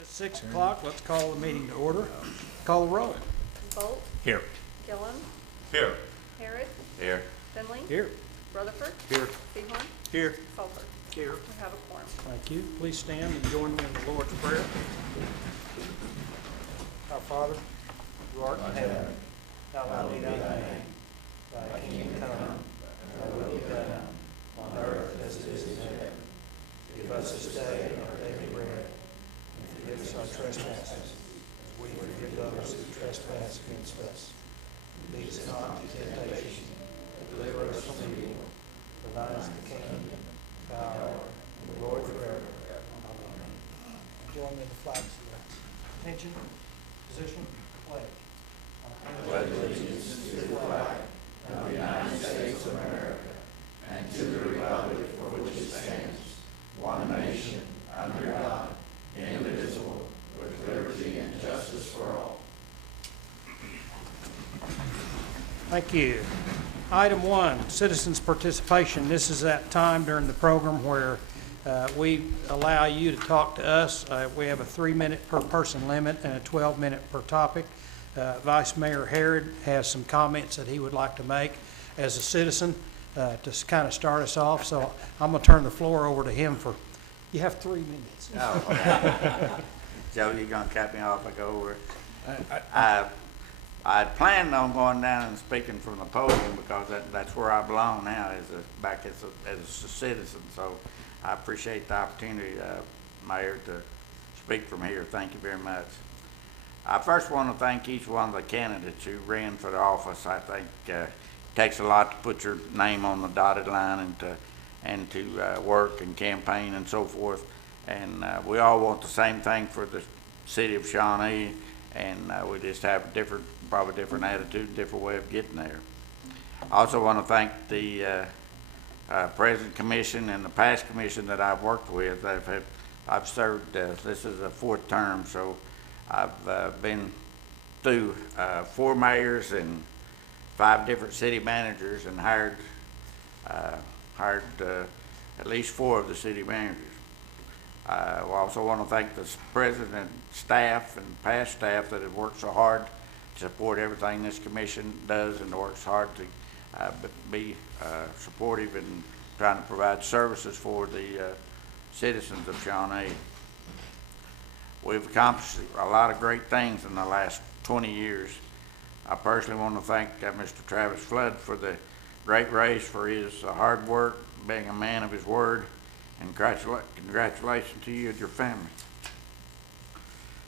It's 6 o'clock. Let's call the meeting to order. Call the roll. Bolt. Here. Gillum. Here. Harrod. Here. Finley. Here. Rutherford. Here. Seahorn. Here. Salter. Here. We have a quorum. Thank you. Please stand and join me in the Lord's Prayer. Our Father, who art in heaven, hallowed be thy name. Thy kingdom come, thy will be done, on earth as it is in heaven. Give us this day our daily bread, and forgive us our trespasses, as we forgive those who trespass against us. Lead us not into temptation, but deliver us from evil. For thine is the kingdom, power, and the glory forever. Amen. Join me in the flag salute. Attention, position, pledge. Pledge allegiance to the flag of the United States of America and to the republic for which it stands, one nation, under God, indivisible, with liberty and justice for all. Thank you. Item 1, citizens' participation. This is that time during the program where we allow you to talk to us. We have a 3-minute per person limit and a 12-minute per topic. Vice Mayor Harrod has some comments that he would like to make as a citizen to kind of start us off. So I'm going to turn the floor over to him for, you have 3 minutes. Oh. Joe, you gonna cut me off? I go over. I planned on going down and speaking from the podium because that's where I belong now, back as a citizen. So I appreciate the opportunity, Mayor, to speak from here. Thank you very much. I first want to thank each one of the candidates who ran for the office. I think it takes a lot to put your name on the dotted line and to work and campaign and so forth. And we all want the same thing for the city of Shawnee, and we just have a probably different attitude, different way of getting there. I also want to thank the present commission and the past commission that I've worked with. I've served, this is a 4th term, so I've been through 4 mayors and 5 different city managers and hired at least 4 of the city managers. I also want to thank the president, staff, and past staff that have worked so hard to support everything this commission does and works hard to be supportive and trying to provide services for the citizens of Shawnee. We've accomplished a lot of great things in the last 20 years. I personally want to thank Mr. Travis Flood for the great race, for his hard work, being a man of his word, and congratulations to you and your family.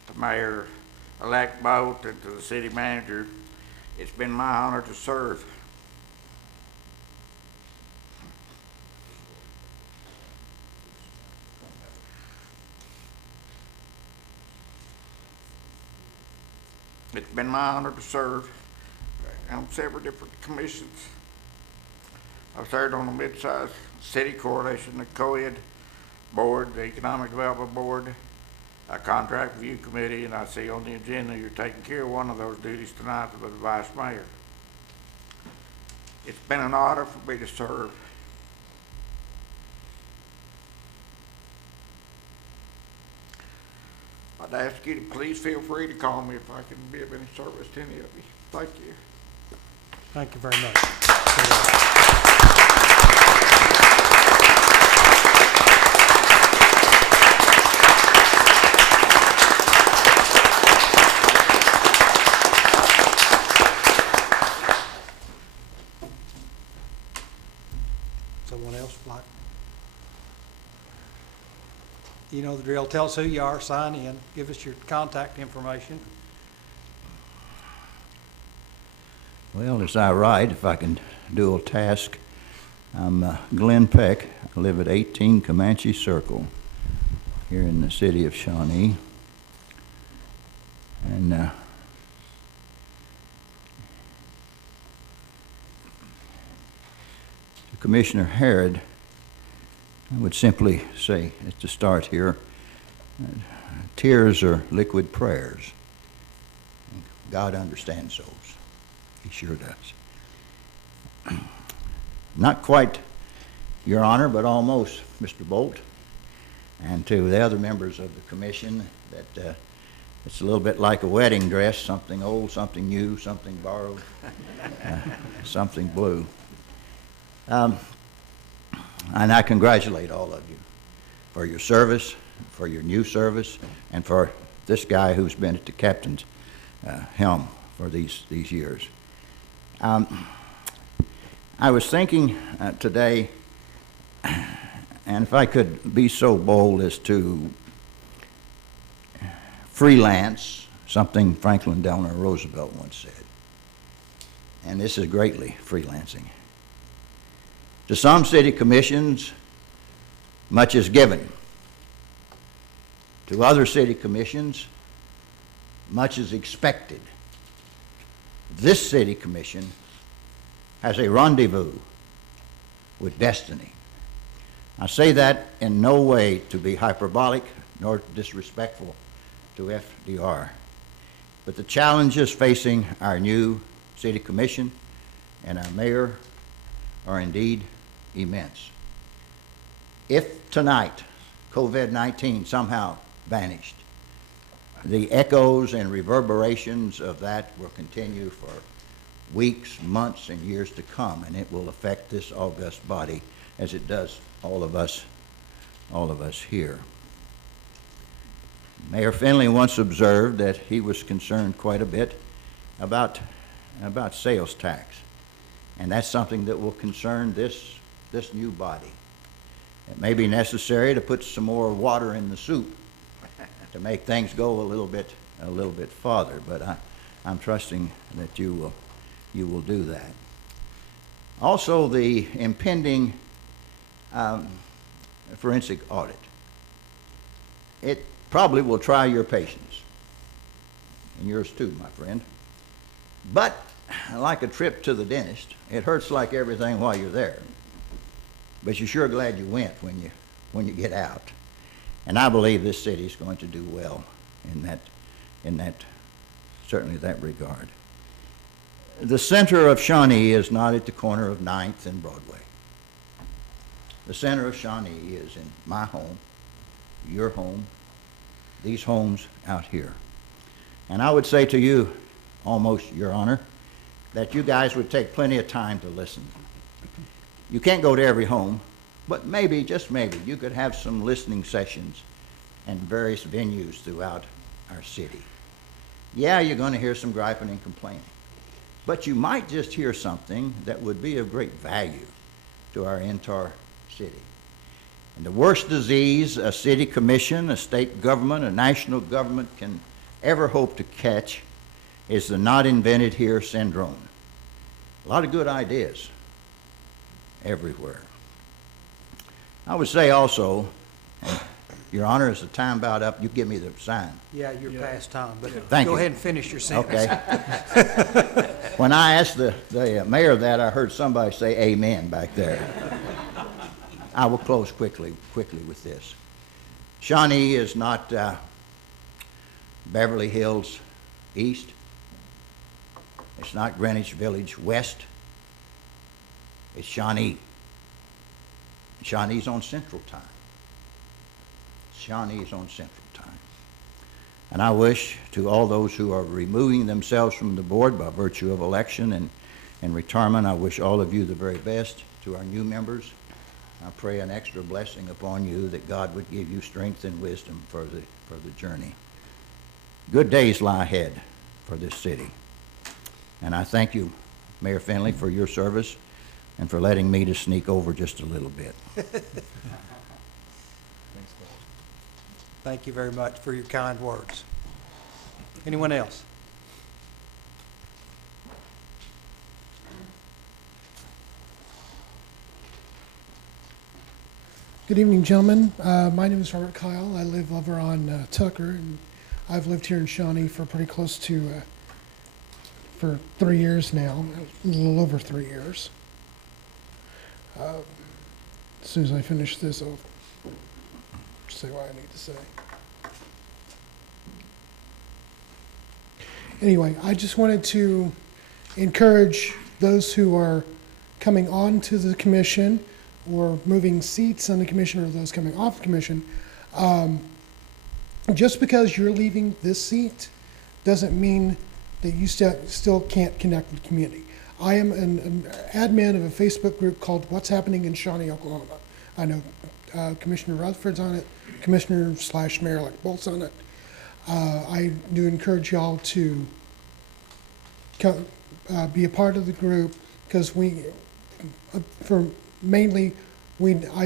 To Mayor-elect Bolt and to the city manager, it's been my honor to serve. It's been my honor to serve on several different commissions. I've served on the mid-sized city coalition, the co-ed board, the economic development board, a contract review committee, and I see on the agenda you're taking care of one of those duties tonight with the vice mayor. It's been an honor for me to serve. I'd ask you to please feel free to call me if I can be of any service to any of you. Thank you. Thank you very much. Someone else like? You know the drill. Tell us who you are, sign in, give us your contact information. Well, as I write, if I can do a task, I'm Glenn Peck. I live at 18 Comanche Circle here in the city of Shawnee. And to Commissioner Harrod, I would simply say at the start here, tears are liquid prayers. God understands those. He sure does. Not quite, Your Honor, but almost, Mr. Bolt. and to the other members of the commission that it's a little bit like a wedding dress, something old, something new, something borrowed, something blue. And I congratulate all of you for your service, for your new service, and for this guy who's been at the captain's helm for these years. I was thinking today, and if I could be so bold as to freelance something Franklin Delano Roosevelt once said, and this is greatly freelancing. To some city commissions, much is given. To other city commissions, much is expected. This city commission has a rendezvous with destiny. I say that in no way to be hyperbolic nor disrespectful to FDR, but the challenges facing our new city commission and our mayor are indeed immense. If tonight COVID-19 somehow vanished, the echoes and reverberations of that will continue for weeks, months, and years to come, and it will affect this august body as it does all of us here. Mayor Finley once observed that he was concerned quite a bit about sales tax, and that's something that will concern this new body. It may be necessary to put some more water in the soup to make things go a little bit farther, but I'm trusting that you will do that. Also, the impending forensic audit. It probably will try your patience, and yours too, my friend. But like a trip to the dentist, it hurts like everything while you're there. But you're sure glad you went when you get out. And I believe this city is going to do well in that certainly that regard. The center of Shawnee is not at the corner of 9th and Broadway. The center of Shawnee is in my home, your home, these homes out here. And I would say to you, almost, Your Honor, that you guys would take plenty of time to listen. You can't go to every home, but maybe, just maybe, you could have some listening sessions in various venues throughout our city. Yeah, you're going to hear some griping and complaining, but you might just hear something that would be of great value to our entire city. And the worst disease a city commission, a state government, a national government can ever hope to catch is the not invented here syndrome. A lot of good ideas everywhere. I would say also, Your Honor, as the time about up, you give me the sign. Yeah, you're past time, but Thank go you. ahead and finish your sentence. Okay. When I asked the mayor that, I heard somebody say amen back there. I will close quickly with this. Shawnee is not Beverly Hills East. It's not Greenwich Village West. It's Shawnee. Shawnee's on Central Time. Shawnee's on Central Time. And I wish to all those who are removing themselves from the board by virtue of election and retirement, I wish all of you the very best. To our new members, I pray an extra blessing upon you that God would give you strength and wisdom for the journey. Good days lie ahead for this city. And I thank you, Mayor Finley, for your service and for letting me to sneak over just a little bit. Thank you very much for your kind words. Anyone else? Good evening, gentlemen. My name is Robert Kyle. I live over on Tucker, and I've lived here in Shawnee for pretty close to for 3 years now, a little over 3 years. As soon as I finish this, I'll say what I need to say. Anyway, I just wanted to encourage those who are coming on to the commission or moving seats on the commission or those coming off the commission. Just because you're leaving this seat doesn't mean that you still can't connect with the community. I am an admin of a Facebook group called What's Happening in Shawnee, Oklahoma. I know Commissioner Rutherford's on it, Commissioner/Mayor-elect Bolt's on it. I do encourage y'all to be a part of the group, because I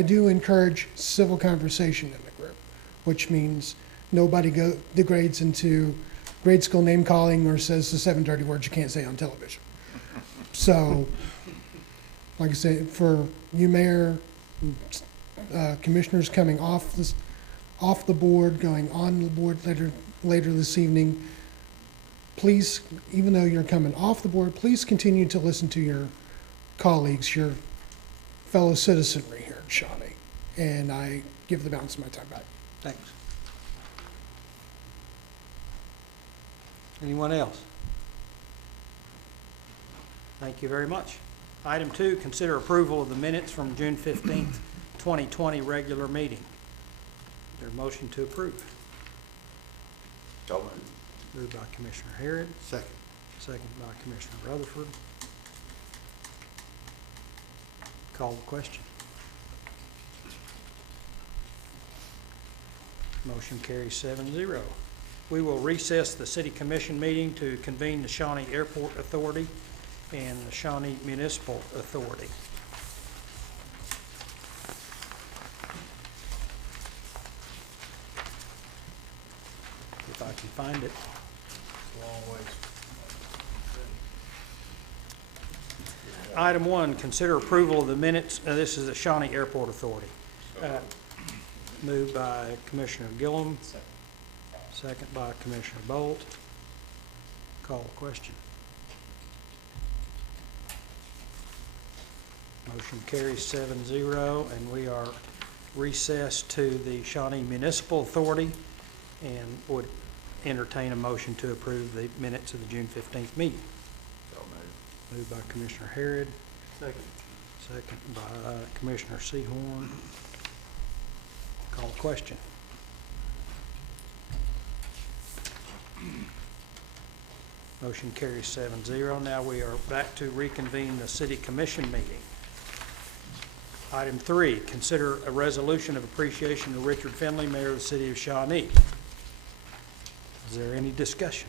do encourage civil conversation in the group, which means nobody degrades into grade school name calling or says the 7 dirty words you can't say on television. So, like I say, for you, Mayor, commissioners coming off the board, going on the board later this evening, please, even though you're coming off the board, please continue to listen to your colleagues, your fellow citizenry here in Shawnee. And I give the balance of my time back. Thanks. Anyone else? Thank you very much. Item 2, consider approval of the minutes from June 15th, 2020 regular meeting. Is there a motion to approve? So moved. Moved by Commissioner Harrod. Second. Second by Commissioner Rutherford. Call the question. Motion carries 7-0. We will recess the City Commission meeting to convene the Shawnee Airport Authority and the Shawnee Municipal Authority. If I can find it. Item 1, consider approval of the minutes. This is the Shawnee Airport Authority. Moved by Commissioner Gillum. Second by Commissioner Bolt. Call the question. Motion carries 7-0, and we are recessed to the Shawnee Municipal Authority and would entertain a motion to approve the minutes of the June 15th meeting. So moved. Moved by Commissioner Harrod. Second. Second by Commissioner Sehorn. Call the question. Motion carries 7-0. Now we are back to reconvene the City Commission meeting. Item 3, consider a resolution of appreciation to Richard Finley, Mayor of the City of Shawnee. Is there any discussion?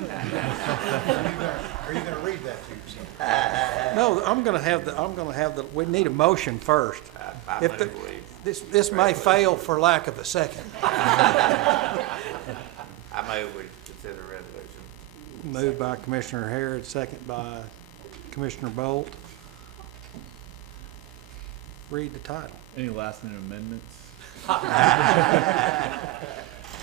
Are you going to read that to yourself? No, I'm going to have the, we need a motion first. If the, this may fail for lack of a second. I move we consider resolution. Moved by Commissioner Harrod, second by Commissioner Bolt. Read the title. Any last minute amendments? A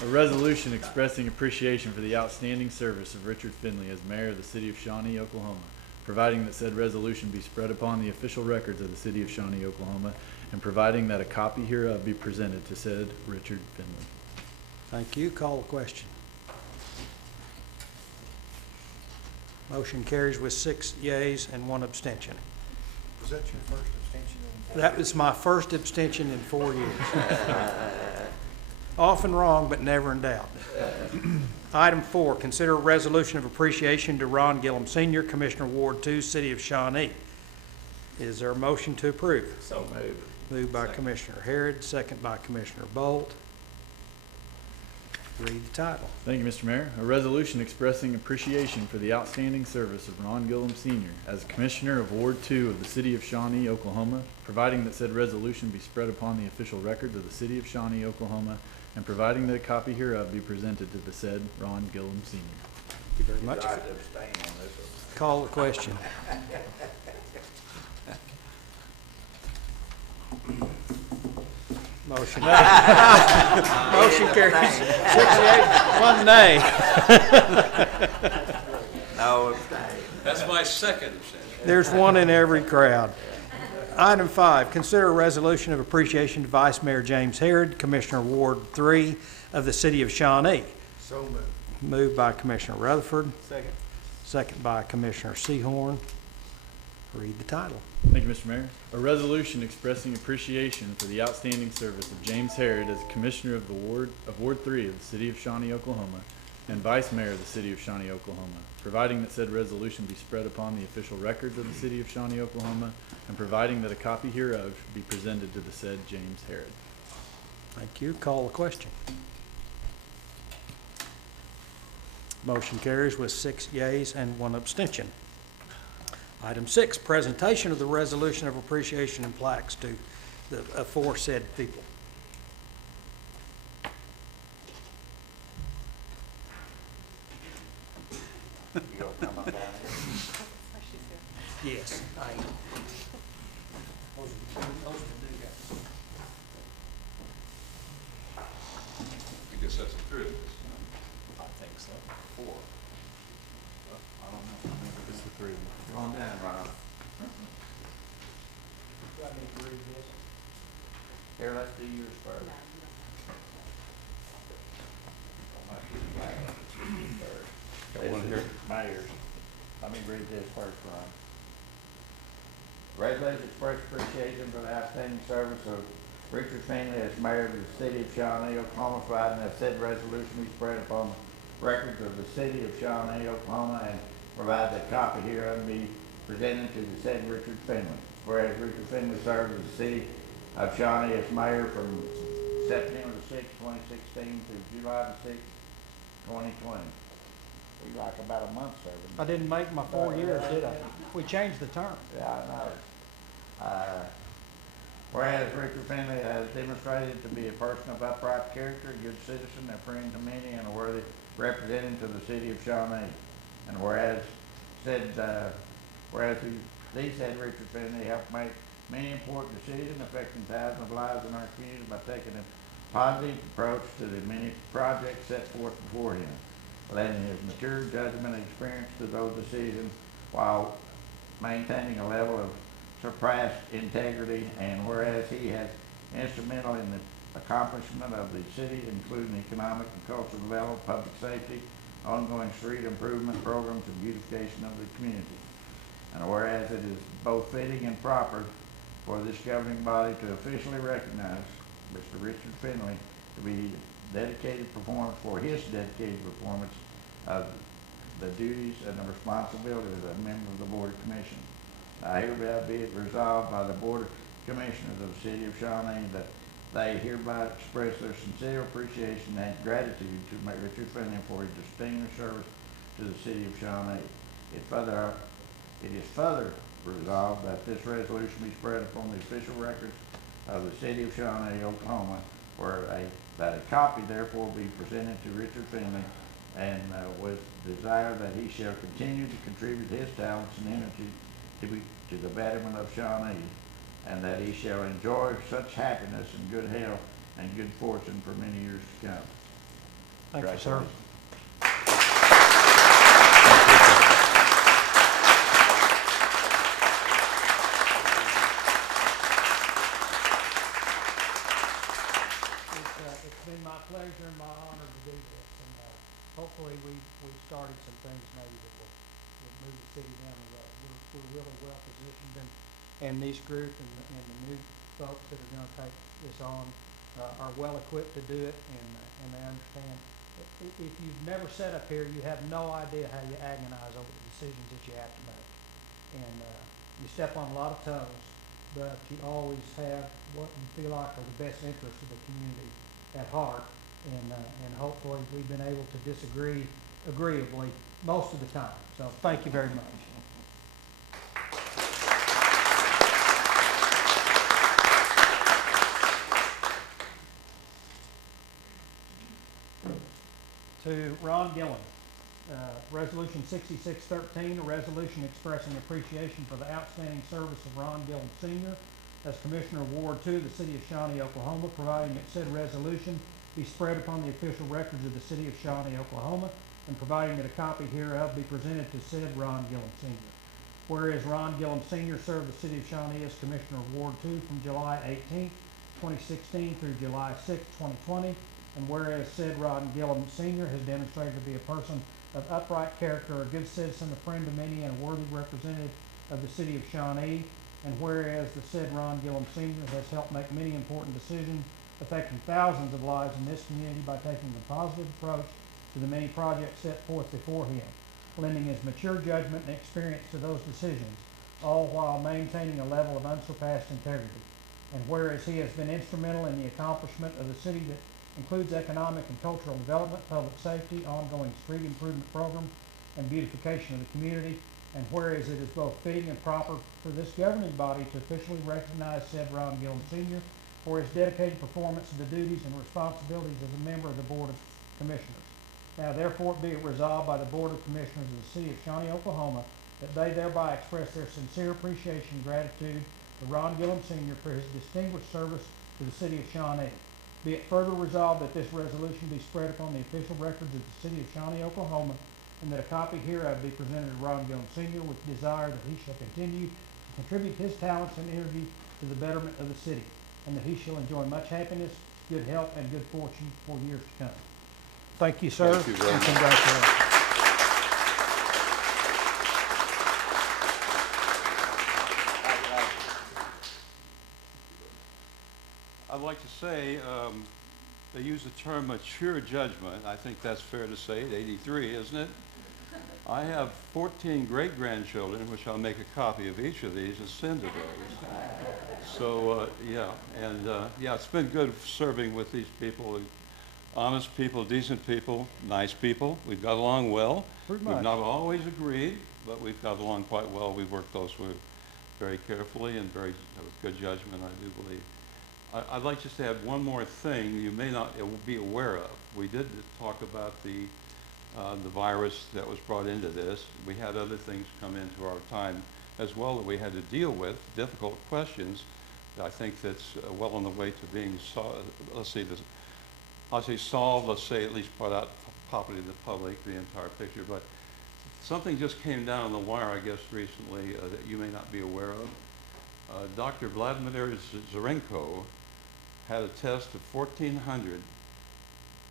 resolution expressing appreciation for the outstanding service of Richard Finley as mayor of the city of Shawnee, Oklahoma, providing that said resolution be spread upon the official records of the city of Shawnee, Oklahoma, and providing that a copy hereof be presented to said Richard Finley. Thank you. Call the question. Motion carries with 6 yeas and 1 abstention. Was that your first abstention? That was my first abstention in 4 years. Often wrong, but never in doubt. Item 4, consider a resolution of appreciation to Ron Gillum Sr., Commissioner Ward 2, City of Shawnee. Is there a motion to approve? So moved. Moved by Commissioner Harrod, second by Commissioner Bolt. Read the title. Thank you, Mr. Mayor. A resolution expressing appreciation for the outstanding service of Ron Gillum Sr. as Commissioner of Ward 2 of the City of Shawnee, Oklahoma, providing that said resolution be spread upon the official records of the City of Shawnee, Oklahoma, and providing that a copy hereof be presented to the said Ron Gillum Sr. Thank you very much. I have to abstain on this one. Call the question. Motion. Motion carries 6 yeas, 1 nay. No abstain. That's my second abstention. There's 1 in every crowd. Item 5, consider a resolution of appreciation to Vice Mayor James Harrod, Commissioner Ward 3 of the City of Shawnee. So moved. Moved by Commissioner Rutherford. Second. Second by Commissioner Sehorn. read the title. Thank you, Mr. Mayor. A resolution expressing appreciation for the outstanding service of James Harrod as Commissioner of Ward 3 of the City of Shawnee, Oklahoma, and Vice Mayor of the City of Shawnee, Oklahoma, providing that said resolution be spread upon the official records of the City of Shawnee, Oklahoma, and providing that a copy hereof be presented to the said James Harrod. Thank you. Call the question. Motion carries with 6 yeas and 1 abstention. Item 6, presentation of the resolution of appreciation and plaques to the aforesaid people. You gonna come up down here? Yes, I am. Those are the new guys. I guess that's a three. I think so. 4. I don't know. I think it's the 3. Come on down, Ron. Do I need to read this? Here, let's do yours first. This is Mayor's. Let me read this first, Ron. Resolution express appreciation for the outstanding service of Richard Finley as Mayor of the City of Shawnee, Oklahoma, providing that said resolution be spread upon the records of the City of Shawnee, Oklahoma, and provide that copy hereof be presented to the said Richard Finley. Whereas Richard Finley served as the City of Shawnee as Mayor from September the 6th, 2016 to July the 6th, 2020. We like about a month serving. I didn't make my 4 years, did I? We changed the term. Yeah, I know. Whereas Richard Finley has demonstrated to be a person of upright character, a good citizen, a friend to many, and a worthy representative to the City of Shawnee. And whereas these said Richard Finley helped make many important decisions affecting thousands of lives in our community by taking a positive approach to the many projects set forth before him, lending his mature judgment and experience to those decisions while maintaining a level of surpassed integrity. And whereas he has instrumental in the accomplishment of the city, including economic and cultural development, public safety, ongoing street improvement programs, and beautification of the community. And whereas it is both fitting and proper for this governing body to officially recognize Mr. Richard Finley to be dedicated performance for his dedicated performance of the duties and the responsibilities of a member of the Board of Commissioners. I hereby be it resolved by the Board of Commissioners of the City of Shawnee that they hereby express their sincere appreciation and gratitude to Richard Finley for his distinguished service to the City of Shawnee. It is further resolved that this resolution be spread upon the official records of the City of Shawnee, Oklahoma, that a copy therefore be presented to Richard Finley, and with desire that he shall continue to contribute his talents and energy to the betterment of Shawnee, and that he shall enjoy such happiness and good health and good fortune for many years to come. Thank you, sir. It's been my pleasure and my honor to do this, and hopefully we've started some things maybe that will move the city down the road. We're really well positioned, and this group and the new folks that are going to take this on are well equipped to do it, and they understand. If you've never sat up here, you have no idea how you agonize over the decisions that you have to make, and you step on a lot of toes, but you always have what you feel like are the best interests of the community at heart, and hopefully we've been able to disagree agreeably most of the time. So thank you very much. To Ron Gillen, Resolution 6613, a resolution expressing appreciation for the outstanding service of Ron Gillen Sr. as Commissioner of Ward 2 of the City of Shawnee, Oklahoma, providing that said resolution be spread upon the official records of the City of Shawnee, Oklahoma, and providing that a copy hereof be presented to said Ron Gillen Sr. Whereas Ron Gillen Sr. served the City of Shawnee as Commissioner of Ward 2 from July 18, 2016 through July 6, 2020, and whereas said Ron Gillen Sr. has demonstrated to be a person of upright character, a good citizen, a friend to many, and a worthy representative of the city of Shawnee, and whereas the said Ron Gillum Sr. has helped make many important decisions affecting thousands of lives in this community by taking a positive approach to the many projects set forth before him, lending his mature judgment and experience to those decisions, all while maintaining a level of unsurpassed integrity. And whereas he has been instrumental in the accomplishment of the city that includes economic and cultural development, public safety, ongoing street improvement program, and beautification of the community, and whereas it is both fitting and proper for this governing body to officially recognize said Ron Gillum Sr. for his dedicated performance of the duties and responsibilities as a member of the Board of Commissioners. Now therefore be it resolved by the Board of Commissioners of the City of Shawnee, Oklahoma, that they thereby express their sincere appreciation and gratitude to Ron Gillum Sr. for his distinguished service to the City of Shawnee. Be it further resolved that this resolution be spread upon the official records of the City of Shawnee, Oklahoma, and that a copy hereof be presented to Ron Gillum Sr. with desire that he shall continue to contribute his talents and energy to the betterment of the city, and that he shall enjoy much happiness, good health, and good fortune for years to come. Thank you, sir. Thank you very and much. congratulations. I'd like to say, they use the term mature judgment. I think that's fair to say at 83, isn't it? I have 14 great-grandchildren, which I'll make a copy of each of these and send to those. So, yeah, and yeah, it's been good serving with these people, honest people, decent people, nice people. We've got along well. Pretty We've much. not always agreed, but we've got along quite well. We've worked those through very carefully and with good judgment, I do believe. I'd like just to add one more thing you may not be aware of. We did talk about the virus that was brought into this. We had other things come into our time as well that we had to deal with, difficult questions. I think that's well on the way to being solved. Let's say solved, let's say at least brought out popularly to the public, the entire picture. But something just came down on the wire, I guess, recently that you may not be aware of. Dr. Vladimir Zarenko had a test of 1,400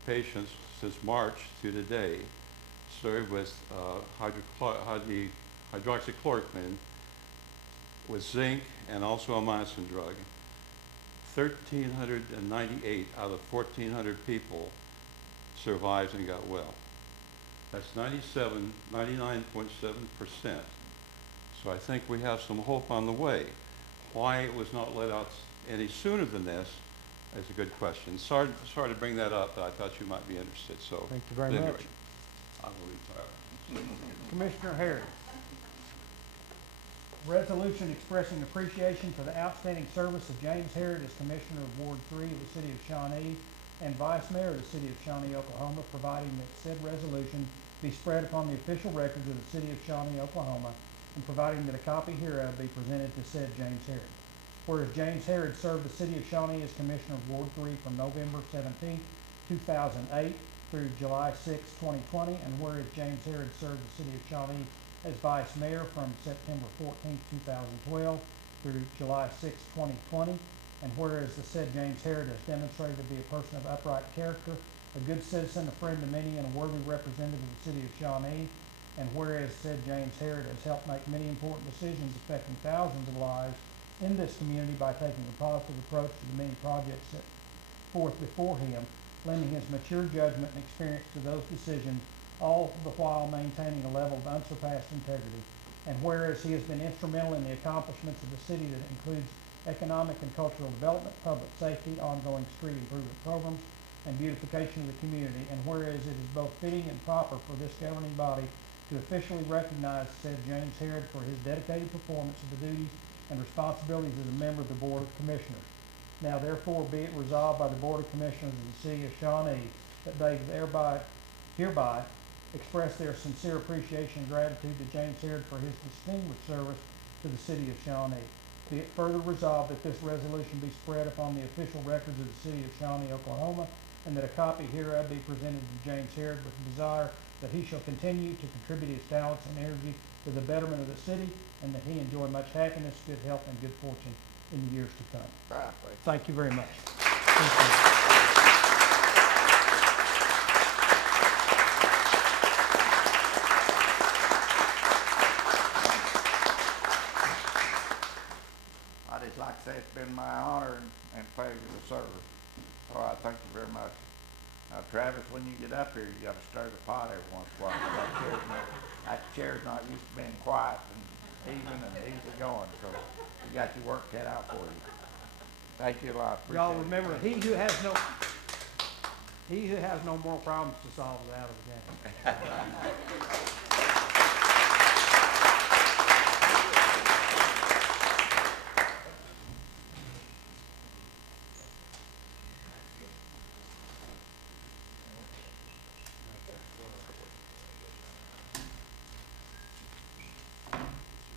patients since March to today, served with hydroxychloroquine with zinc and also a myosin drug. 1,398 out of 1,400 people survived and got well. That's 99.7%. So I think we have some hope on the way. Why it was not let out any sooner than this is a good question. Sorry to bring that up, but I thought you might be interested. So Thank you very anyway, much. I will retire. Commissioner Harris. Resolution expressing appreciation for the outstanding service of James Harrod as Commissioner of Ward 3 of the City of Shawnee and Vice Mayor of the City of Shawnee, Oklahoma, providing that said resolution be spread upon the official records of the City of Shawnee, Oklahoma, and providing that a copy hereof be presented to said James Harrod. Whereas James Harrod served the City of Shawnee as Commissioner of Ward 3 from November 17, 2008 through July 6, 2020, and whereas James Harrod served the City of Shawnee as Vice Mayor from September 14, 2012 through July 6, 2020, and whereas the said James Harrod has demonstrated to be a person of upright character, a good citizen, a friend to many, and a worthy representative of the City of Shawnee, and whereas said James Harrod has helped make many important decisions affecting thousands of lives in this community by taking a positive approach to the many projects set forth before him, lending his mature judgment and experience to those decisions, all the while maintaining a level of unsurpassed integrity. And whereas he has been instrumental in the accomplishments of the city that includes economic and cultural development, public safety, ongoing street improvement programs, and beautification of the community, and whereas it is both fitting and proper for this governing body to officially recognize said James Harrod for his dedicated performance of the duties and responsibilities as a member of the Board of Commissioners. Now therefore be it resolved by the Board of Commissioners of the City of Shawnee that they hereby express their sincere appreciation and gratitude to James Harrod for his distinguished service to the City of Shawnee. Be it further resolved that this resolution be spread upon the official records of the City of Shawnee, Oklahoma, and that a copy hereof be presented to James Harrod with the desire that he shall continue to contribute his talents and energy to the betterment of the city, and that he enjoy much happiness, good health, and good fortune in the years to come. Thank you very much. Thank you. Now, Travis, when you get up here, you gotta stir the pot every once in a while. 'Cause that chair's not used to being quiet and even and easy going, so you got your work cut out for you. Thank you a lot. Appreciate Y'all it. remember, he who has no more problems to solve is out of the game.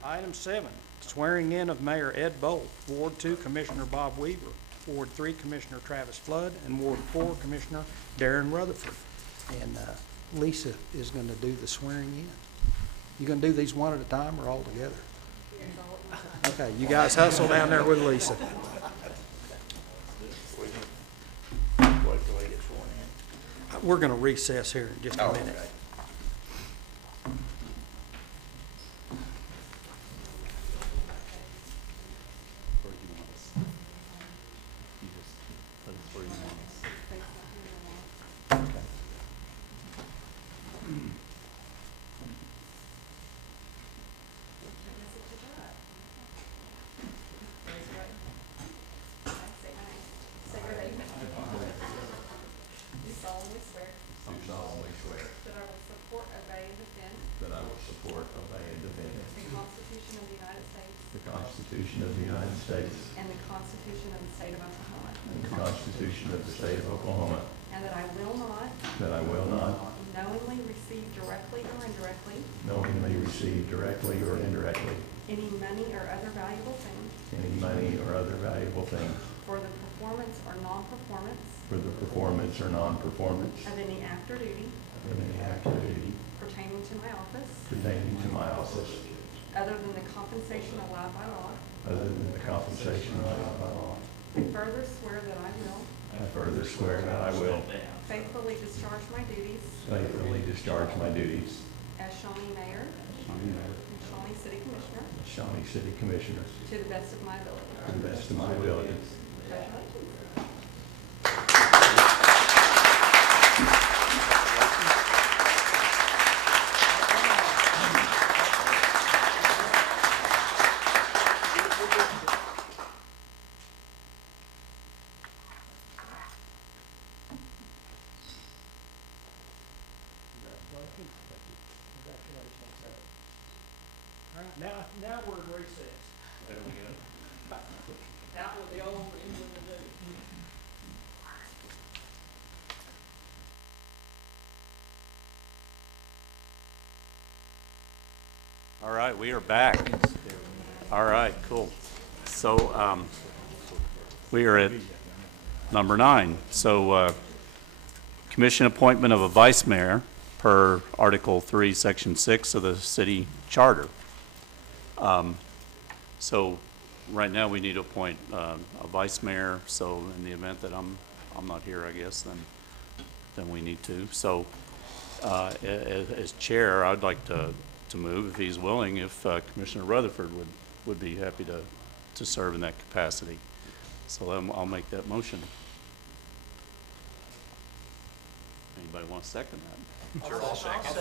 Item 7, swearing in of Mayor Ed Bolt, Ward 2 Commissioner Bob Weaver, Ward 3 Commissioner Travis Flood, and Ward 4 Commissioner Darren Rutherford. And Lisa is going to do the swearing in. You going to do these one at a time or all together? Okay, you guys hustle down there with Lisa. We're going to recess here in just a minute. Constitution of the United States and the Constitution of the State of Oklahoma, and the Constitution of the State of Oklahoma, and that I will not that I will not knowingly receive directly or indirectly knowingly receive directly or indirectly any money or other valuable thing any money or other valuable thing for the performance or non-performance for the performance or non-performance of any act or duty of any act or duty pertaining to my office, pertaining to my office, other than the compensation allowed by law. other than the compensation allowed by law. I further swear that I will I further swear that I will faithfully discharge my duties faithfully discharge my duties as Shawnee Mayor and Shawnee City Commissioner as Shawnee City Commissioner to the best of my ability. to the best of my ability. Congratulations. All right, now we're in recess. There we go. Out with the old, in with the new. All right, we are back. All right, cool. So we are at number 9. So commission appointment of a vice mayor per Article 3, Section 6 of the city charter. So right now we need to appoint a vice mayor. So in the event that I'm not here, I guess, then we need to. So as chair, I'd like to move, if he's willing, if Commissioner Rutherford would be happy to serve in that capacity. So I'll make that motion. Anybody want to second that? Sure, I'll second.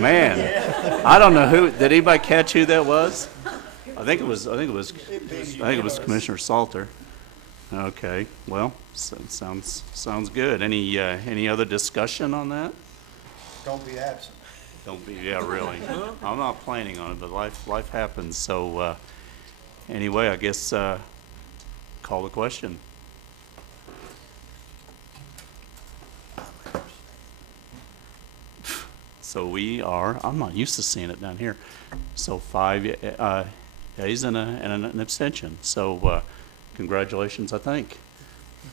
Man, I don't know who, did anybody catch who that was? I think it was Commissioner Salter. Okay, well, sounds good. Any other discussion on that? Don't be absent. Don't be, yeah, really. I'm not planning on it, but life happens. So anyway, I guess call the question. So I'm not used to seeing it down here. So 5 yeas and an abstention. So congratulations, I think.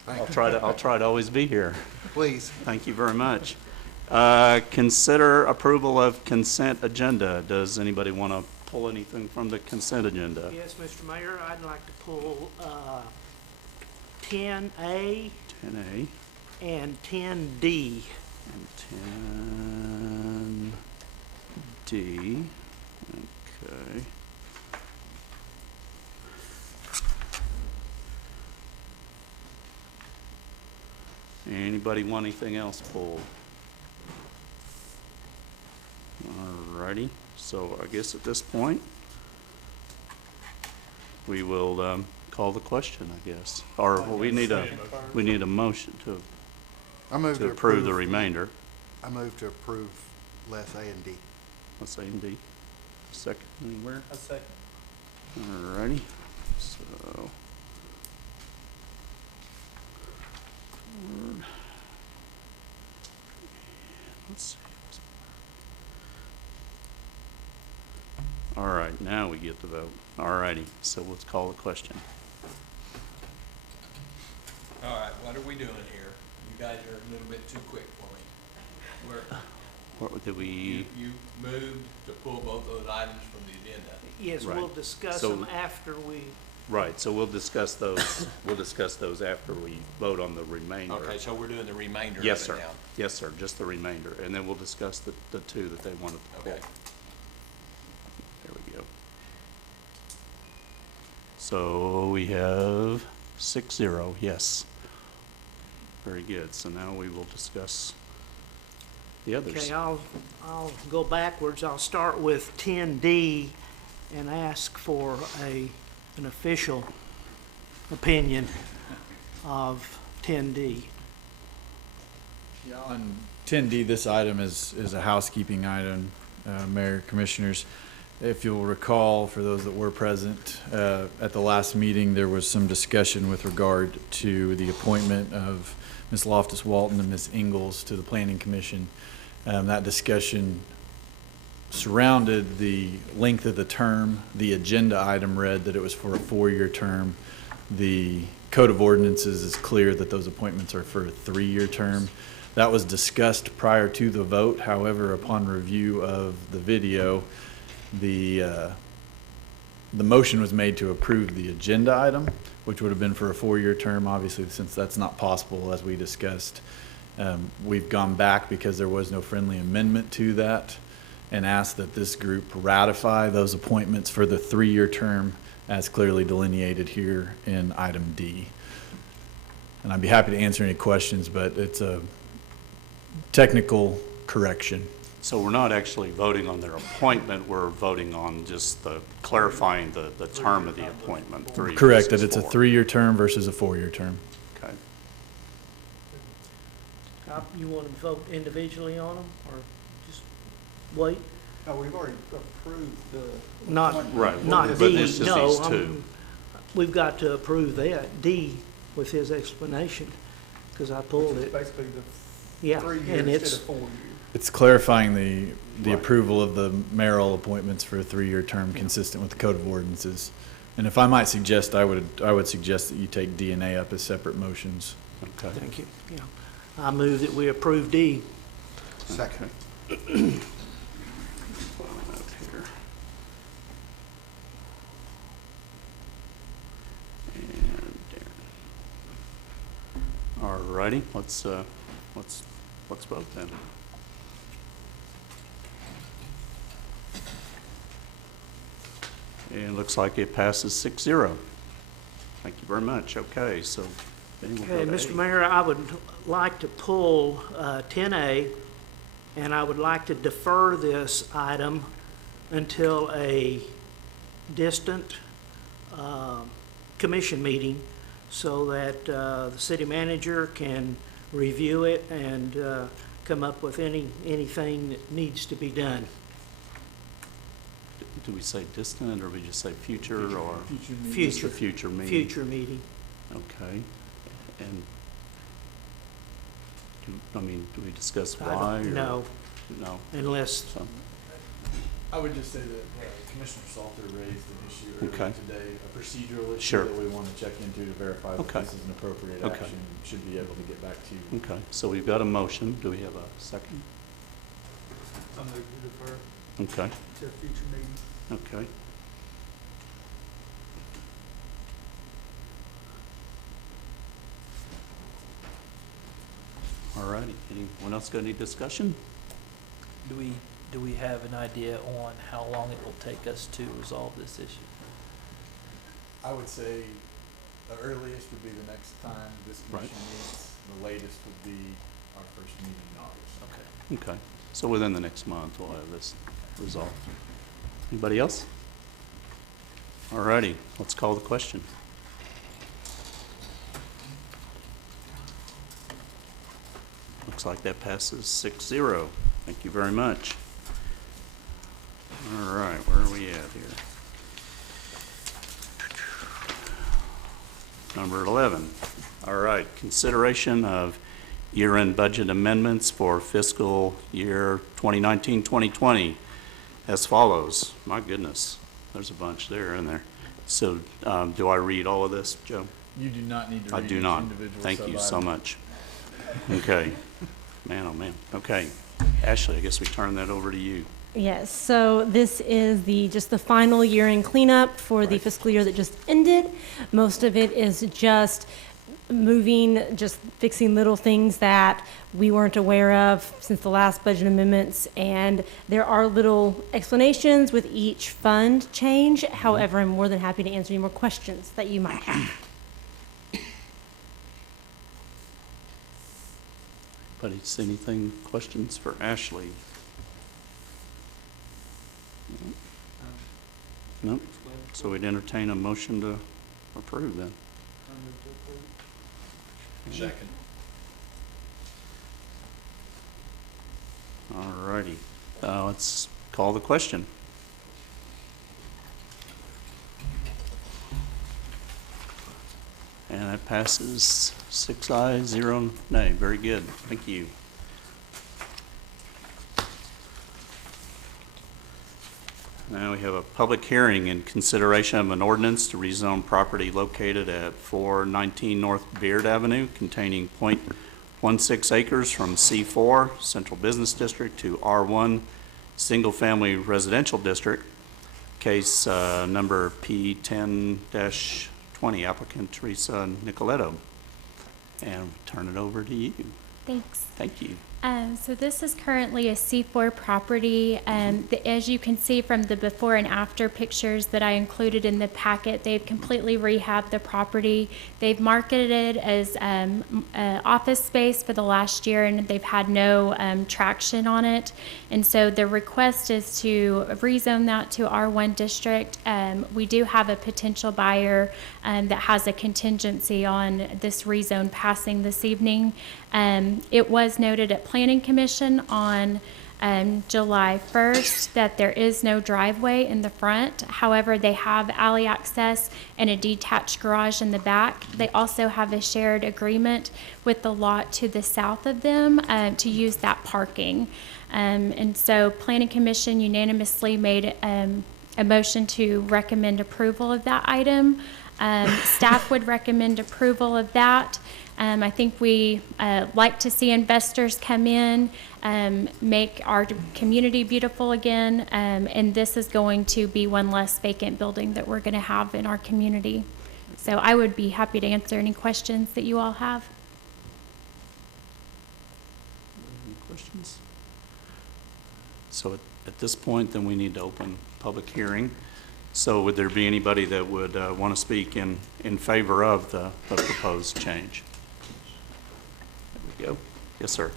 I'll try to always be here. Please. Thank you very much. Consider approval of consent agenda. Does anybody want to pull anything from the consent agenda? Yes, Mr. Mayor, I'd like to pull 10A 10A and 10D. and 10D. Okay. Anybody want anything else pulled? Alrighty, so I guess at this point, we will call the question, I guess. Or we need a motion to I move to approve the remainder. I move to approve less A and D. Let's say and D. Second anywhere? A second. Alrighty, so. Let's see. All right, now we get to vote. Alrighty, so let's call the question. All right, what are we doing here? You guys are a little bit too quick for me. What did we? You moved to pull both those items from the agenda. Yes, Right. we'll discuss So- them after we, Right, so we'll discuss those, after we vote on the remainder. Okay, so we're doing the remainder of it now? Yes, sir. Yes, sir, just the remainder, and then we'll discuss the two that they wanted to pull. Okay. There we go. So we have 6-0, yes. Very good, so now we will discuss the others. okay, I'll go backwards. I'll start with 10D and ask for an official opinion of 10D. Yeah, on 10D, this item is a housekeeping item, Mayor, Commissioners. If you'll recall, for those that were present, at the last meeting, there was some discussion with regard to the appointment of Ms. Loftus-Walton and Ms. Ingalls to the Planning Commission. That discussion surrounded the length of the term. The agenda item read that it was for a 4-year term. The Code of Ordinances is clear that those appointments are for a 3-year term. That was discussed prior to the vote. However, upon review of the video, the motion was made to approve the agenda item, which would have been for a 4-year term. Obviously, since that's not possible, as we discussed, we've gone back because there was no friendly amendment to that and asked that this group ratify those appointments for the 3-year term as clearly delineated here in item D. And I'd be happy to answer any questions, but it's a technical correction. So we're not actually voting on their appointment, we're voting on just clarifying the term of the appointment, 3 years. Correct, that versus it's a 4. 3-year term versus a 4-year term. Okay. You want to vote individually on them, or just wait? No, we've already approved the. Not, Right, not but D, it's just no. these two. We've got to approve that, D, with his explanation, because I pulled it. Basically Yeah, 3 and years it's, instead of 4 years. It's clarifying the Right. approval of the mayoral appointments for a 3-year term consistent with the Code of Ordinances. And if I might suggest, I would suggest that you take D and A up as separate motions. Okay. thank you, yeah. I move that we approve D. Second. Up here. And Darren. All righty, let's vote then. And it looks like it passes 6-0. Thank you very much. Okay, so then we'll Okay, go to Mr. A. Mayor, I would like to pull 10A, and I would like to defer this item until a distant commission meeting so that the city manager can review it and come up with anything that needs to be done. Do we say distant, or we just say future, or? Just a Future, future meeting? future meeting. Okay, and, do we discuss I why? don't or- know, No, unless, so, I would just say that Commissioner Salter raised an issue Okay. today, a procedural issue Sure. that we want to check into to verify that Okay. this is an appropriate Okay. action. Should be able to get back to you. okay, so we've got a motion, do we have a second? I move to defer Okay, to a future meeting. okay. All righty, anyone else got any discussion? Do we have an idea on how long it will take us to resolve this issue? I would say the earliest would be the next time this Right. commission meets. the latest would be our first meeting in August. Okay. Okay, so within the next month, we'll have this resolved. Anybody else? All righty, let's call the question. Looks like that passes 6-0. Thank you very much. All right, where are we at here? Number 11. All right, consideration of year-end budget amendments for fiscal year 2019-2020 as follows. My goodness, there's a bunch there in there. So do I read all of this, Joe? You do not need to I read do each not. individual Thank you so sub-item. much. Okay. Man, oh man. Okay. Ashley, I guess we turn that over to you. Yes, so this is just the final year-end cleanup for the fiscal year that just ended. Most of it is just fixing little things that we weren't aware of since the last budget amendments. And there are little explanations with each fund change. However, I'm more than happy to answer any more questions that you might have. Anybody see anything, questions for Ashley? No? So we'd entertain a motion to approve then. Second. All righty. Let's call the question. And that passes 6 ayes, 0 nay. Very good. Thank you. Now we have a public hearing in consideration of an ordinance to rezone property located at 419 North Beard Avenue containing .16 acres from C4 Central Business District to R1 Single Family Residential District. Case number P10-20, applicant Teresa Nicoletto. And turn it over to you. Thanks. Thank you. So this is currently a C4 property. As you can see from the before and after pictures that I included in the packet, they've completely rehabbed the property. They've marketed it as office space for the last year, and they've had no traction on it. And so the request is to rezone that to R1 district. We do have a potential buyer that has a contingency on this rezone passing this evening. It was noted at Planning Commission on July 1st that there is no driveway in the front. However, they have alley access and a detached garage in the back. They also have a shared agreement with the lot to the south of them to use that parking. And so Planning Commission unanimously made a motion to recommend approval of that item. Staff would recommend approval of that. I think we like to see investors come in, make our community beautiful again, and this is going to be one less vacant building that we're going to have in our community. So I would be happy to answer any questions that you all have. Any questions? So at this point, then we need to open public hearing. So would there be anybody that would want to speak in favor of the proposed change? There we go. Yes, sir.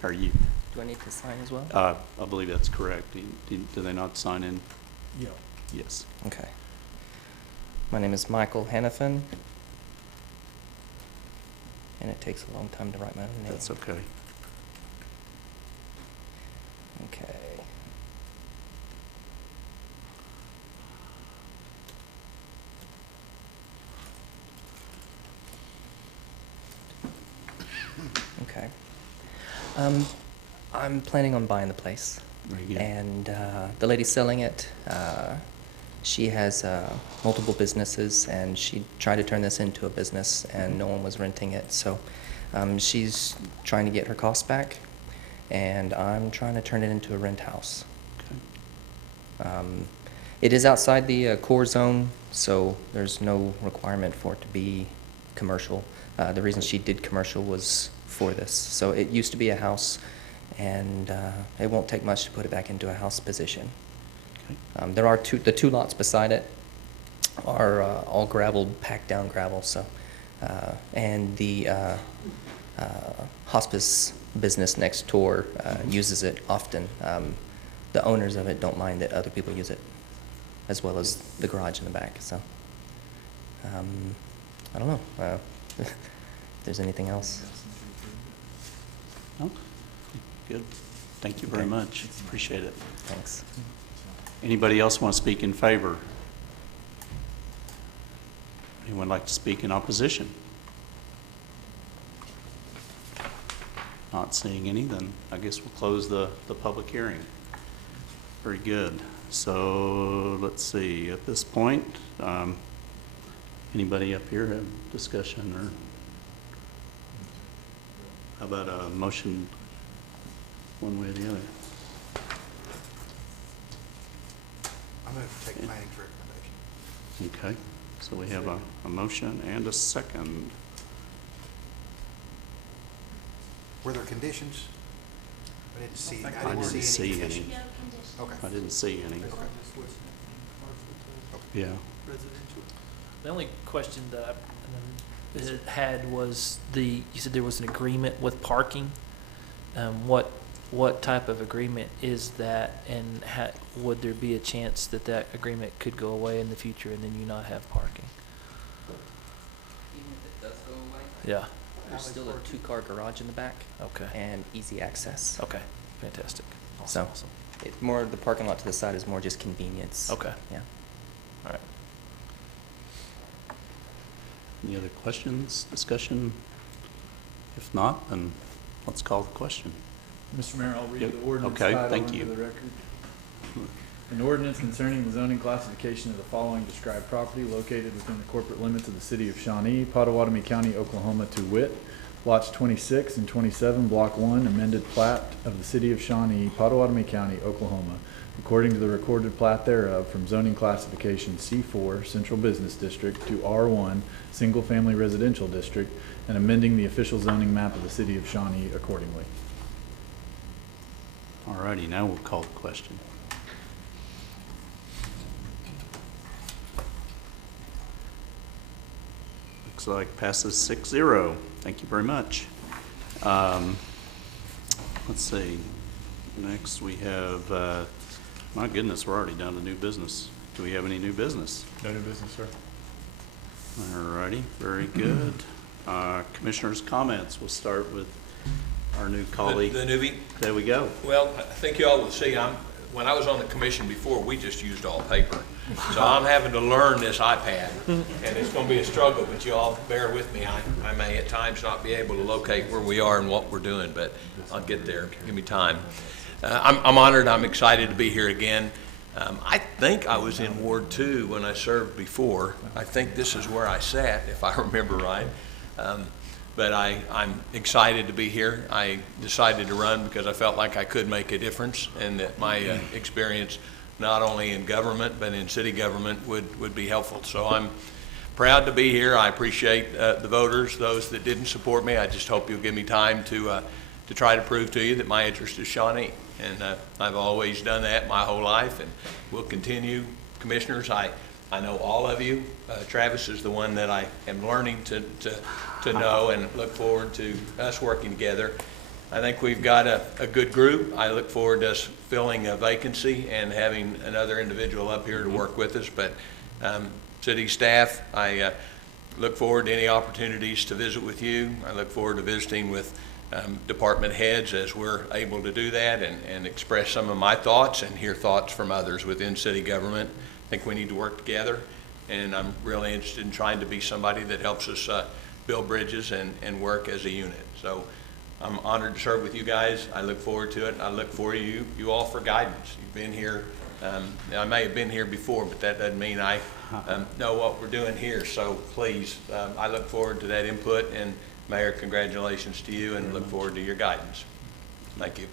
How are you? Do I need to sign as well? I believe that's correct. Do they not sign in? Yeah. Yes. Okay. My name is Michael Hannafin, and it takes a long time to write my own name. That's okay. Okay. Okay. I'm planning on buying the place. Very good. And the lady selling it, she has multiple businesses, and she tried to turn this into a business, and no one was renting it. So she's trying to get her costs back, and I'm trying to turn it into a rent house. Okay. It is outside the core zone, so there's no requirement for it to be commercial. The reason she did commercial was for this. So it used to be a house, and it won't take much to put it back into a house position. Okay. There are the two lots beside it are all gravel, packed down gravel, so And the hospice business next door uses it often. The owners of it don't mind that other people use it, as well as the garage in the back. So I don't know if there's anything else. No? Good. Thank you very much. Appreciate it. Thanks. Anybody else want to speak in favor? Anyone like to speak in opposition? Not seeing any, then I guess we'll close the public hearing. Very good. So let's see, at this point, anybody up here have discussion, or how about a motion one way or the other? I'm going to take planning's recommendation. Okay, so we have a motion and a second. Were there conditions? I didn't see. I didn't see any. conditions. Okay. I didn't see any. Yeah. The only question that I had was you said there was an agreement with parking. What type of agreement is that, and would there be a chance that that agreement could go away in the future and then you not have parking? Even if it does go away? Yeah. There's still a 2-car garage in the back. Okay. And easy access. Okay. Fantastic. So, Awesome. More the parking lot to the side is more just convenience. Okay. Yeah. All right. Any other questions, discussion? If not, then let's call the question. Mr. Mayor, I'll read Yep. the ordinance Okay, title thank into you. the record. An ordinance concerning the zoning classification of the following described property located within the corporate limits of the city of Shawnee, Pottawatomie County, Oklahoma, to wit, lots 26 and 27, Block 1, amended plat of the city of Shawnee, Pottawatomie County, Oklahoma, according to the recorded plat thereof, from zoning classification C4, Central Business District, to R1, Single Family Residential District, and amending the official zoning map of the city of Shawnee accordingly. All righty, now we'll call the question. Looks like passes 6-0. Thank you very much. Let's see. Next we have, my goodness, we're already down to new business. Do we have any new business? No new business, sir. All righty, very good. Commissioners' comments. We'll start with our new colleague. The newbie? There we go. Well, I think you all will see, when I was on the commission before, we just used all paper. So I'm having to learn this iPad, and it's going to be a struggle, but you all bear with me. I may at times not be able to locate where we are and what we're doing, but I'll get there. Give me time. I'm honored. I'm excited to be here again. I think I was in Ward 2 when I served before. I think this is where I sat, if I remember right. But I'm excited to be here. I decided to run because I felt like I could make a difference, and that my experience, not only in government, but in city government, would be helpful. So I'm proud to be here. I appreciate the voters, those that didn't support me. I just hope you'll give me time to try to prove to you that my interest is Shawnee. And I've always done that my whole life, and will continue. Commissioners, I know all of you. Travis is the one that I am learning to know, and look forward to us working together. I think we've got a good group. I look forward to us filling a vacancy and having another individual up here to work with us. But city staff, I look forward to any opportunities to visit with you. I look forward to visiting with department heads as we're able to do that, and express some of my thoughts and hear thoughts from others within city government. I think we need to work together, and I'm really interested in trying to be somebody that helps us build bridges and work as a unit. So I'm honored to serve with you guys. I look forward to it. I look for you all for guidance. You've been here. I may have been here before, but that doesn't mean I know what we're doing here. So please, I look forward to that input. And Mayor, congratulations to you, and look forward to your guidance. Thank you.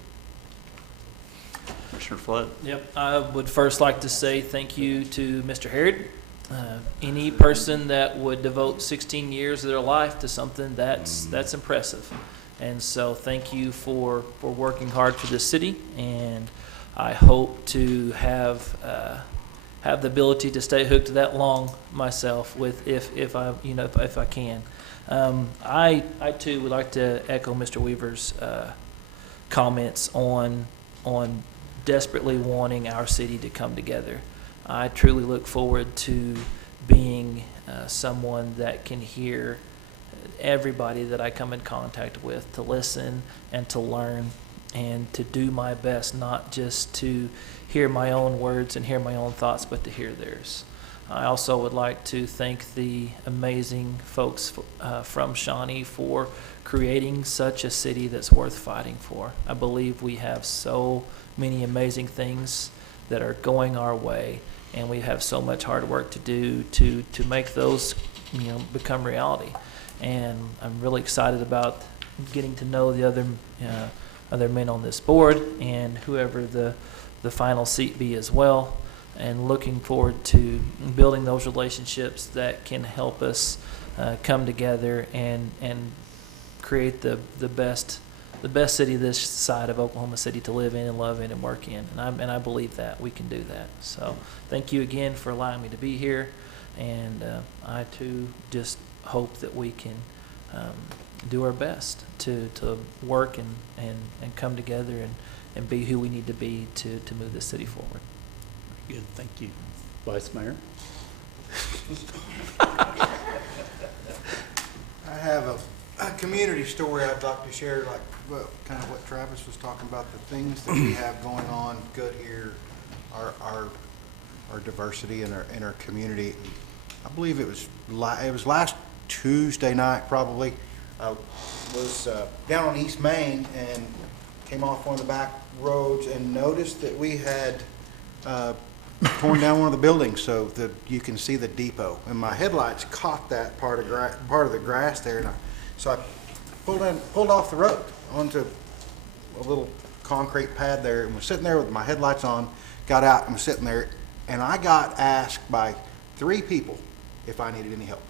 Commissioner Flood. Yep, I would first like to say thank you to Mr. Harrod. Any person that would devote 16 years of their life to something, that's impressive. And so thank you for working hard for this city, and I hope to have have the ability to stay hooked that long myself with if I if I can. I too would like to echo Mr. Weaver's comments on desperately wanting our city to come together. I truly look forward to being someone that can hear everybody that I come in contact with, to listen and to learn and to do my best, not just to hear my own words and hear my own thoughts, but to hear theirs. I also would like to thank the amazing folks from Shawnee for creating such a city that's worth fighting for. I believe we have so many amazing things that are going our way, and we have so much hard work to do to make those become reality. And I'm really excited about getting to know the other men on this board and whoever the final seat be as well, and looking forward to building those relationships that can help us come together and create the best city this side of Oklahoma City to live in and love in and work in. And I believe that we can do that. So thank you again for allowing me to be here. And I too just hope that we can do our best to work and come together and be who we need to be to move this city forward. Good, thank you. Vice Mayor? I have a community story I'd like to share, like kind of what Travis was talking about, the things that we have going on good here, our diversity in our community. I believe it was last Tuesday night probably. I was down on East Main and came off one of the back roads and noticed that we had torn down one of the buildings so that you can see the depot. And my headlights caught that part of the grass there, so I pulled off the road onto a little concrete pad there and was sitting there with my headlights on, got out and was sitting there, and I got asked by 3 people if I needed any help.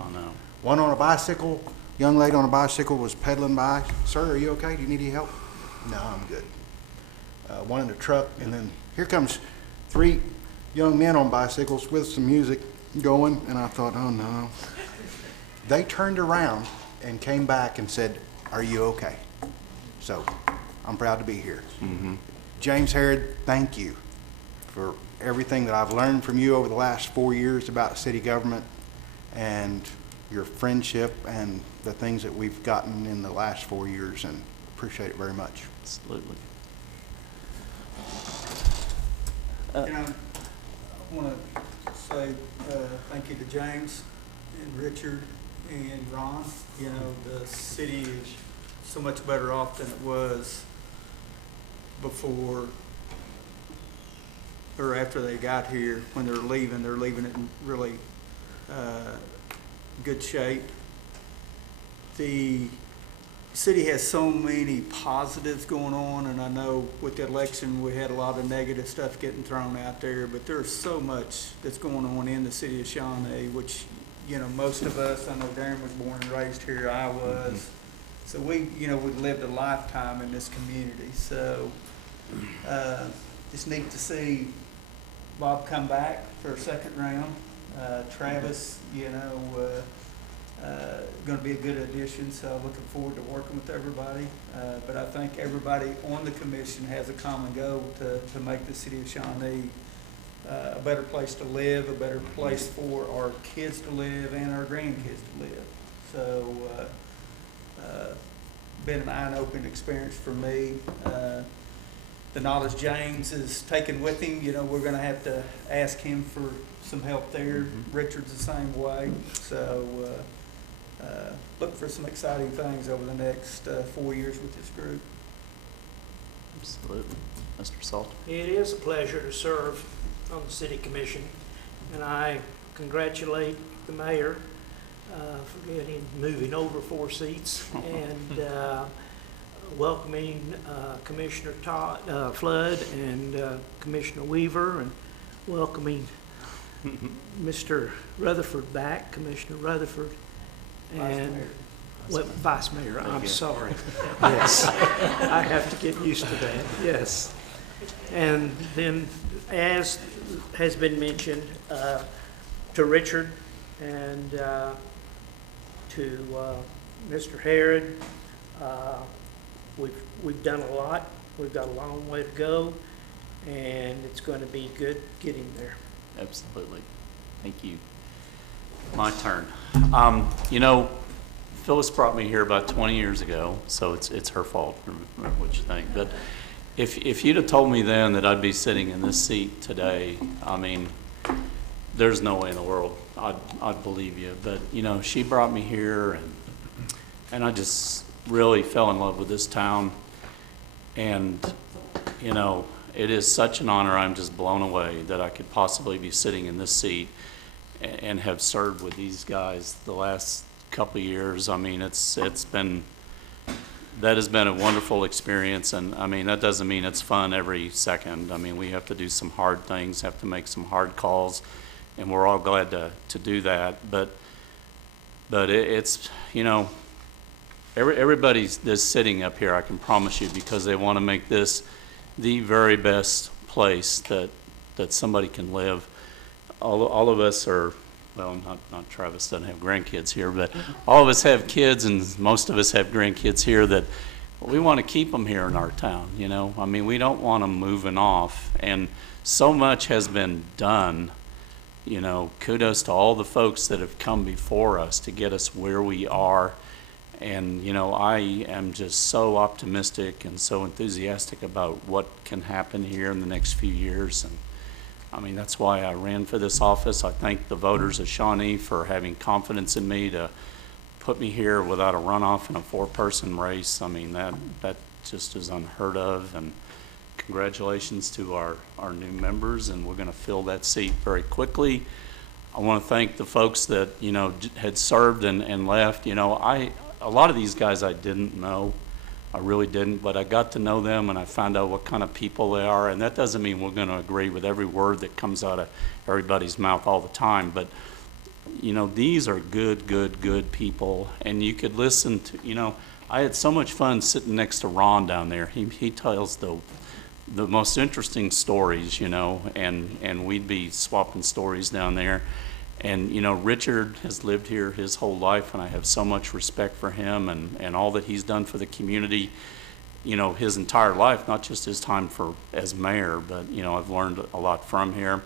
Oh, no. One on a bicycle, young lady on a bicycle was pedaling by. Sir, are you okay? Do you need any help? No, I'm good. One in the truck, and then here comes 3 young men on bicycles with some music going, and I thought, oh no. They turned around and came back and said, are you okay? So I'm proud to be here. Mm-hmm. James Harrod, thank you for everything that I've learned from you over the last 4 years about city government and your friendship and the things that we've gotten in the last 4 years, and appreciate it very much. Absolutely. I want to say thank you to James and Richard and Ron. You know, the city is so much better off than it was before or after they got here. When they're leaving it in really good shape. The city has so many positives going on, and I know with the election we had a lot of negative stuff getting thrown out there, but there's so much that's going on in the city of Shawnee, which, you know, most of us, I know Darren was born and raised here, I was, so we, you know, we lived a lifetime in this community. So it's neat to see Bob come back for a second round. Travis, you know, going to be a good addition, so looking forward to working with everybody. But I think everybody on the commission has a common goal to make the city of Shawnee a better place to live, a better place for our kids to live and our grandkids to live. So been an eye-opening experience for me. The knowledge James is taking with him, you know, we're going to have to ask him for some help there. Richard's the same way. So look for some exciting things over the next 4 years with this group. Absolutely. Mr. Salt. It is a pleasure to serve on the city commission, and I congratulate the mayor for moving over 4 seats and welcoming Commissioner Flood and Commissioner Weaver, and welcoming Mr. Rutherford back, Commissioner Rutherford, and Vice Mayor. I'm sorry. Yes, I have to get used to that. Yes, And then, as has been mentioned, to Richard and to Mr. Herod, we've done a lot. We've got a long way to go, and it's going to be good getting there. Absolutely. Thank you. My turn. You know, Phyllis brought me here about 20 years ago, so it's her fault, what you think. But if you'd have told me then that I'd be sitting in this seat today, I mean, there's no way in the world I'd believe you. But, you know, she brought me here, and I just really fell in love with this town. And, you know, it is such an honor. I'm just blown away that I could possibly be sitting in this seat and have served with these guys the last couple of years. I mean, that has been a wonderful experience, and I mean, that doesn't mean it's fun every second. I mean, we have to do some hard things, have to make some hard calls, and we're all glad to do that. But it's, you know, everybody that's sitting up here, I can promise you, because they want to make this the very best place that somebody can live. All of us are, well, not Travis doesn't have grandkids here, but all of us have kids, and most of us have grandkids here that we want to keep them here in our town, you know. I mean, we don't want them moving off, and so much has been done, you know. Kudos to all the folks that have come before us to get us where we are. And, you know, I am just so optimistic and so enthusiastic about what can happen here in the next few years. And I mean, that's why I ran for this office. I thank the voters of Shawnee for having confidence in me to put me here without a runoff in a 4-person race. I mean, that just is unheard of. And congratulations to our new members, and we're going to fill that seat very quickly. I want to thank the folks that, you know, had served and left. You know, a lot of these guys I didn't know. I really didn't, but I got to know them, and I found out what kind of people they are. And that doesn't mean we're going to agree with every word that comes out of everybody's mouth all the time. But, you know, these are good people. And you could listen to, you know, I had so much fun sitting next to Ron down there. He tells the most interesting stories, you know, and we'd be swapping stories down there. And, you know, Richard has lived here his whole life, and I have so much respect for him and all that he's done for the community, you know, his entire life, not just his time as mayor, but, you know, I've learned a lot from him.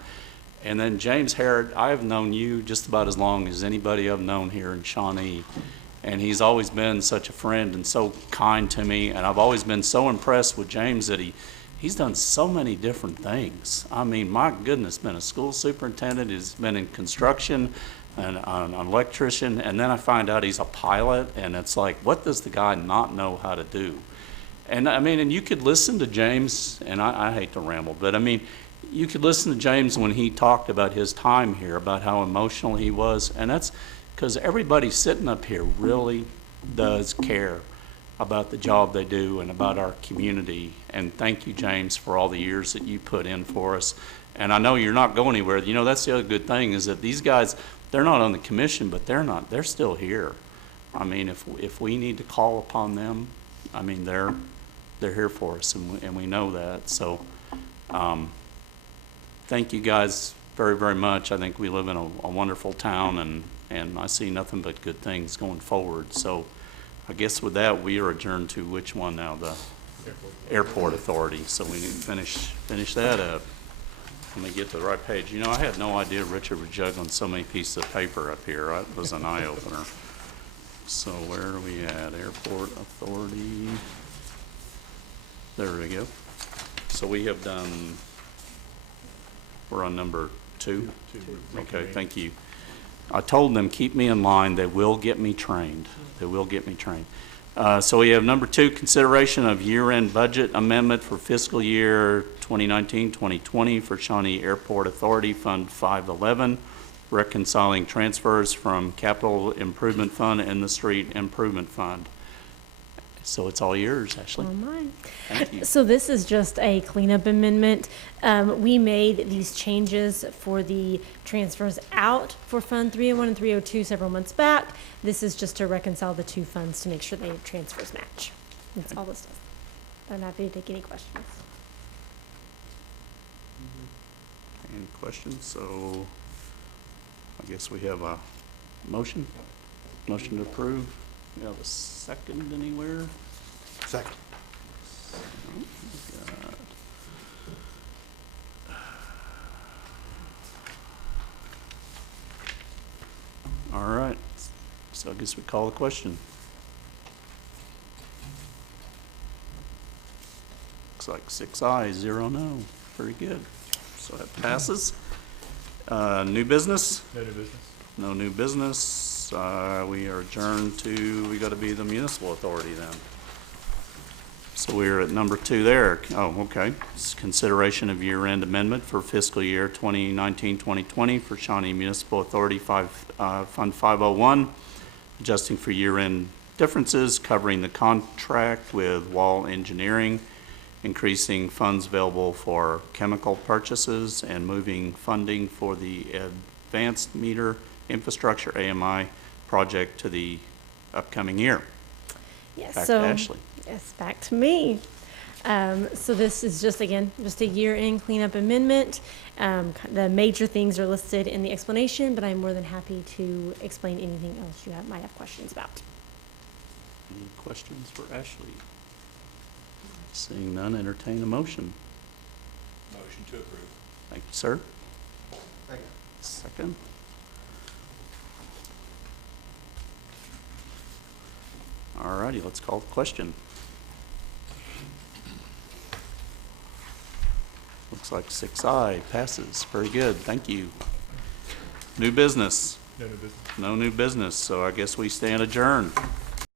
And then James Herod, I've known you just about as long as anybody I've known here in Shawnee. And he's always been such a friend and so kind to me. And I've always been so impressed with James that he's done so many different things. I mean, my goodness, been a school superintendent, he's been in construction, and an electrician, and then I find out he's a pilot, and it's like, what does the guy not know how to do? And I mean, and you could listen to James, and I hate to ramble, but I mean, you could listen to James when he talked about his time here, about how emotional he was, and that's because everybody sitting up here really does care about the job they do and about our community. And thank you, James, for all the years that you put in for us. And I know you're not going anywhere. You know, that's the other good thing is that these guys, they're not on the commission, but they're still here. I mean, if we need to call upon them, I mean, they're here for us, and we know that. So thank you guys very, very much. I think we live in a wonderful town, and I see nothing but good things going forward. So I guess with that, we are adjourned to which one now? The Airport Authority. So we need to finish that up. Let me get to the right page. You know, I had no idea Richard was juggling so many pieces of paper up here. That was an eye-opener. So where are we at? Airport Authority. There we go. So we have done, we're on number 2? Okay, thank you. I told them, keep me in line. They will get me trained. They will get me trained. So we have number 2, consideration of year-end budget amendment for fiscal year 2019-2020 for Shawnee Airport Authority Fund 511, reconciling transfers from Capital Improvement Fund and the Street Improvement Fund. So it's all yours, Ashley. All mine. Thank you. So this is just a cleanup amendment. We made these changes for the transfers out for Fund 301 and 302 several months back. This is just to reconcile the two funds to make sure the transfers match. That's all this does. I'm happy to take any questions. Any questions? So I guess we have a motion. Motion to approve. We have a second anywhere? Second. All right, so I guess we call the question. Looks like 6 ayes, 0 no. Very good. So that passes. New business? No new business. No new business. We are adjourned to, we got to be the municipal authority then. So we're at number 2 there. Oh, okay. It's consideration of year-end amendment for fiscal year 2019-2020 for Shawnee Municipal Authority Fund 501, adjusting for year-end differences, covering the contract with Wall Engineering, increasing funds available for chemical purchases, and moving funding for the Advanced Meter Infrastructure AMI project to the upcoming year. Yes, Back so, to Ashley. Yes, back to me. So this is just a year-end cleanup amendment. The major things are listed in the explanation, but I'm more than happy to explain anything else you might have questions about. Any questions for Ashley? Seeing none, entertain a motion. Motion to approve. Thank you, sir. Second. Second. All righty, let's call the question. Looks like 6 ayes, passes. Very good, thank you. New business? No new business. No new business, so I guess we stand adjourned.